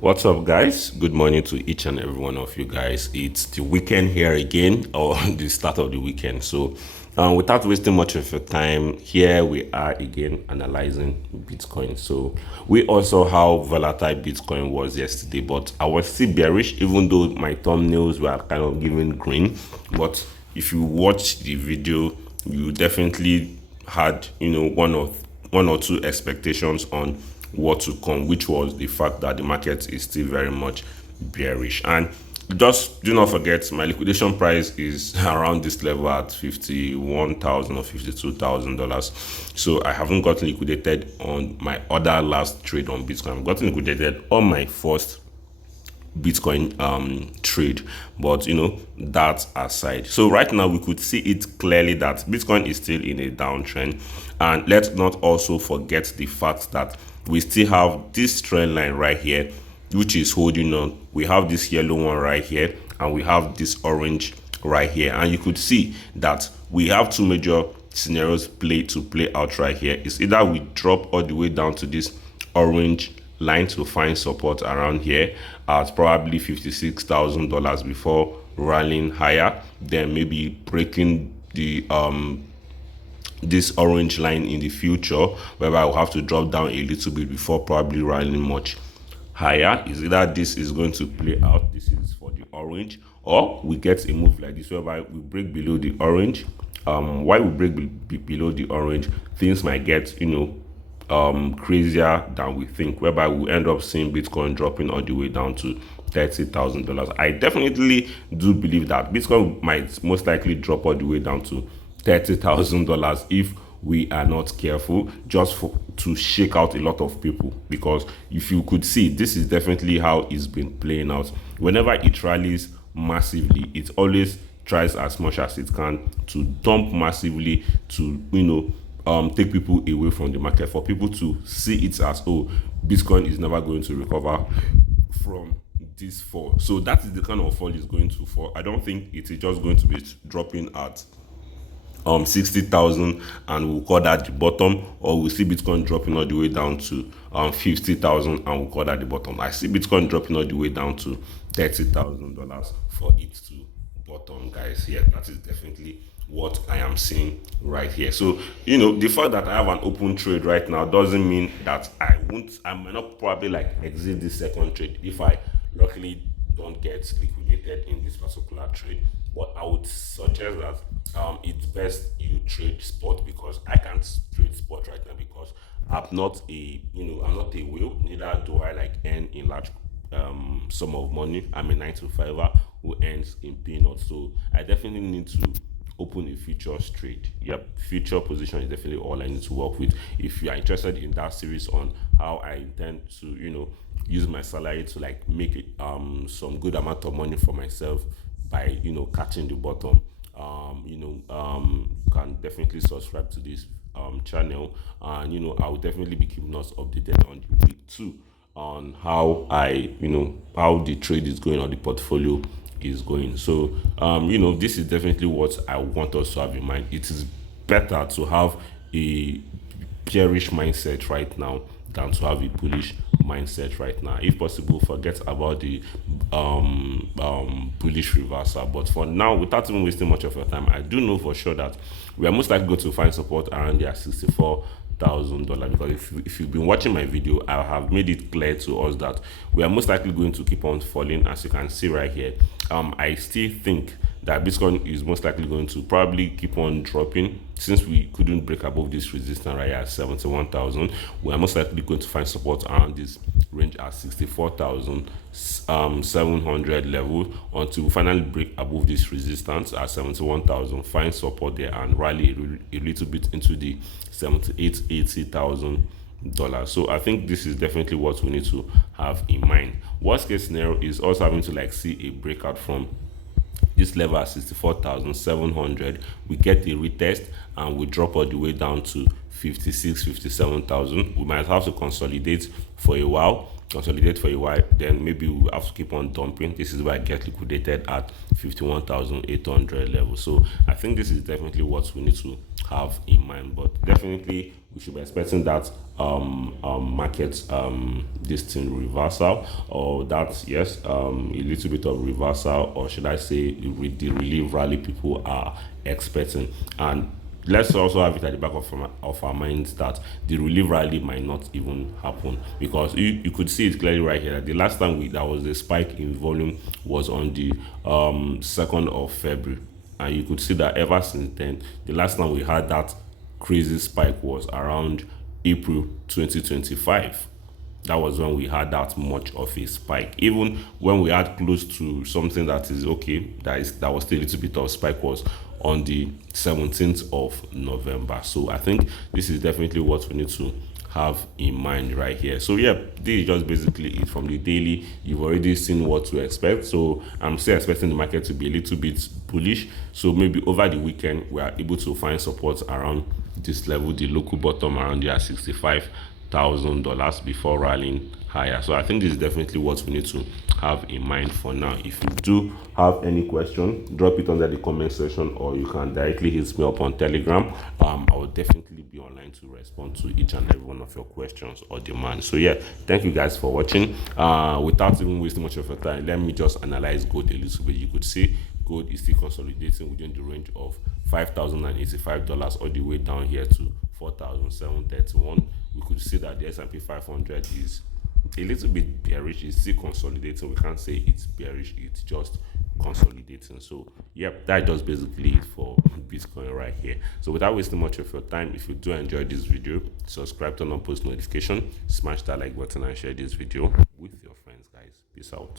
What's up, guys? Good morning to each and every one of you guys. It's the weekend here again, or the start of the weekend. So, without wasting much of your time, here we are again analyzing Bitcoin. So, we also how volatile Bitcoin was yesterday, but I was still bearish, even though my thumbnails were kind of giving green. But if you watch the video, you definitely had one or two expectations on what to come, which was the fact that the market is still very much bearish. And just do not forget, my liquidation price is around this level at $51,000 or $52,000. So I haven't gotten liquidated on my other last trade on Bitcoin. I've gotten liquidated on my first Bitcoin trade, but that aside, so right now we could see it clearly that Bitcoin is still in a downtrend. And let's not also forget the fact that we still have this trend line right here which is holding on. We have this yellow one right here, and we have this orange right here, and you could see that we have two major scenarios play out right here. It's either we drop all the way down to this orange line to find support around here at probably $56,000 before rallying higher, then maybe breaking the this orange line in the future, whereby I'll have to drop down a little bit before probably rallying much higher. Is either this is going to play out, this is for the orange, or we get a move like this whereby we break below the orange. While we break below the orange, things might get crazier than we think, whereby we end up seeing Bitcoin dropping all the way down to $30,000. I definitely do believe that Bitcoin might most likely drop all the way down to $30,000 if we are not careful, just to shake out a lot of people. Because if you could see, this is definitely how it's been playing out. Whenever it rallies massively, it always tries as much as it can to dump massively to take people away from the market, for people to see it as, oh, Bitcoin is never going to recover from this fall. So that is the kind of fall it's going to fall. I don't think it is just going to be dropping at 60,000 and we'll call that the bottom, or we'll see Bitcoin dropping all the way down to 50,000 and we'll call that the bottom. I see Bitcoin dropping all the way down to $30,000 for it to bottom, guys. Yeah, that is definitely what I am seeing right here. So the fact that I have an open trade right now doesn't mean that I might not probably like exit this second trade if I luckily don't get liquidated in this particular trade. But I would suggest that it's best you trade spot, because I can't trade spot right now because I'm not a whale, neither do I like earn in large sum of money. I'm a 9 to 5er who earns in peanuts. So I definitely need to open a futures trade. Yep, future position is definitely all I need to work with. If you are interested in that series on how I intend to use my salary to like make it, some good amount of money for myself by catching the bottom, you can definitely subscribe to this channel, and I will definitely be keeping us updated on the week 2 on how how the trade is going or the portfolio is going. So this is definitely what I want us to have in mind. It is better to have a bearish mindset right now than to have a bullish mindset right now. If possible, forget about the bullish reversal. But for now, without even wasting much of your time, I do know for sure that we are most likely going to find support around their $64,000, because if you've been watching my video, I have made it clear to us that we are most likely going to keep on falling, as you can see right here. I still think that Bitcoin is most likely going to probably keep on dropping, since we couldn't break above this resistance right at 71,000. We are most likely going to find support around this range at 64,700 level, until we finally break above this resistance at 71,000, find support there and rally a little bit into the 78, $80,000. So I think this is definitely what we need to have in mind. Worst case scenario is also having to like see a breakout from this level at 64,700. We get a retest and we drop all the way down to 56, 57,000. We might have to consolidate for a while, then maybe we'll have to keep on dumping. This is where I get liquidated at 51,800 level. So I think this is definitely what we need to have in mind. But definitely we should be expecting that market this thing reversal, or that, yes, a little bit of reversal, or should I say the relief rally people are expecting. And let's also have it at the back of our minds that the relief rally might not even happen, because you could see it clearly right here that the last time there was a spike in volume was on the 2nd of February, and you could see that ever since then, the last time we had that crazy spike was around April 2025. That was when we had that much of a spike. Even when we had close to something that is okay, that was still a little bit of spike, was on the 17th of November. So I think this is definitely what we need to have in mind right here. So yeah, this is just basically it from the daily. You've already seen what to expect. So I'm still expecting the market to be a little bit bullish. So maybe over the weekend we are able to find support around this level, the local bottom around there, $65,000 before rallying higher. So I think this is definitely what we need to have in mind for now. If you do have any question, drop it under the comment section, or you can directly hit me up on Telegram. I will definitely be online to respond to each and every one of your questions or demands. So yeah, thank you guys for watching. Without even wasting much of your time, let me just analyze gold a little bit. You could see gold is still consolidating within the range of $5,085 all the way down here to 4,731. We could see that the S&P 500 is a little bit bearish. It's still consolidating. We can't say it's bearish, it's just consolidating. So yep, that just basically it for Bitcoin right here. So without wasting much of your time, if you do enjoy this video, subscribe, turn on post notification, smash that like button, and share this video with your friends, guys. Peace out.